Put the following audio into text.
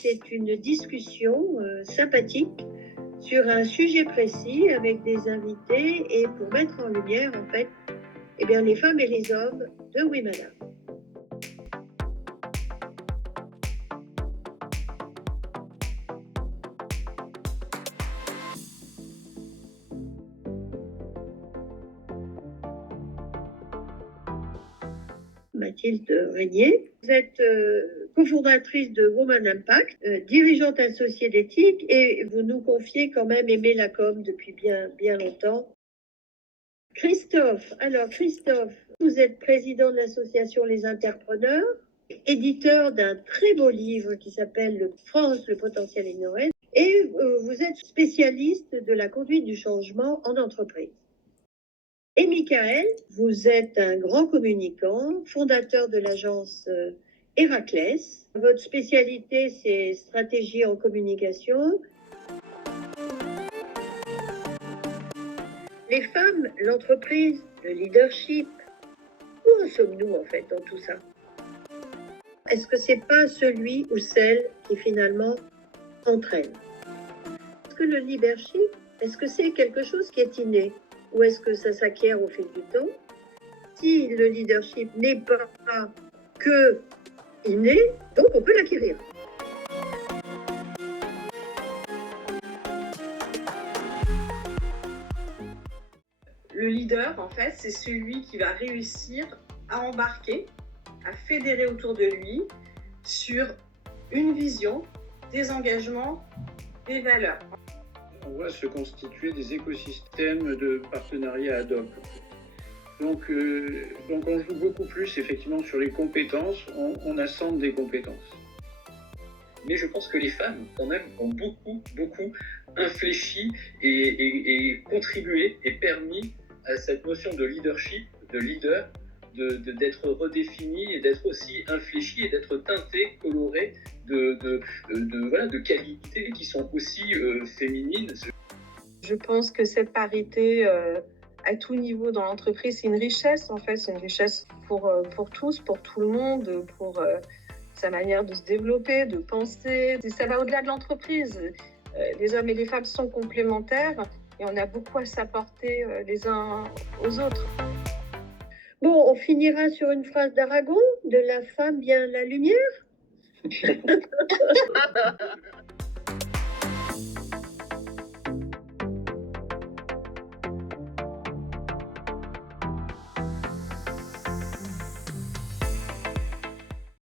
c'est une discussion sympathique sur un sujet précis avec des invités et pour mettre en lumière, en fait, les femmes et les hommes de Oui Madame. Mathilde Régnier. Vous êtes cofondatrice de Women Impact, dirigeante associée d'éthique et vous nous confiez quand même aimer la com depuis bien longtemps. Christophe, vous êtes président de l'association Les Interpreneurs, éditeur d'un très beau livre qui s'appelle France, le potentiel ignoré, et vous êtes spécialiste de la conduite du changement en entreprise. Et Michael, vous êtes un grand communicant, fondateur de l'agence Héraclès. Votre spécialité, c'est stratégie en communication. Les femmes, l'entreprise, le leadership, où en sommes-nous en fait dans tout ça? Est-ce que c'est pas celui ou celle qui finalement entraîne? Est-ce que le leadership, est-ce que c'est quelque chose qui est inné? Ou est-ce que ça s'acquiert au fil du temps? Si le leadership n'est pas que inné, donc on peut l'acquérir. Le leader, en fait, c'est celui qui va réussir à embarquer, à fédérer autour de lui sur une vision, des engagements, des valeurs. On voit se constituer des écosystèmes de partenariat ad hoc. Donc on joue beaucoup plus effectivement sur les compétences, on assemble des compétences. Mais je pense que les femmes, quand même, ont beaucoup infléchi et contribué et permis à cette notion de leadership, de leader, d'être redéfinie et d'être aussi infléchie et d'être teintée, colorée de qualités qui sont aussi féminines. Je pense que cette parité à tout niveau dans l'entreprise, c'est une richesse en fait, c'est une richesse pour tous, pour tout le monde, pour sa manière de se développer, de penser. Ça va au-delà de l'entreprise. Les hommes et les femmes sont complémentaires et on a beaucoup à s'apporter les uns aux autres. Bon, on finira sur une phrase d'Aragon, de la femme vient la lumière.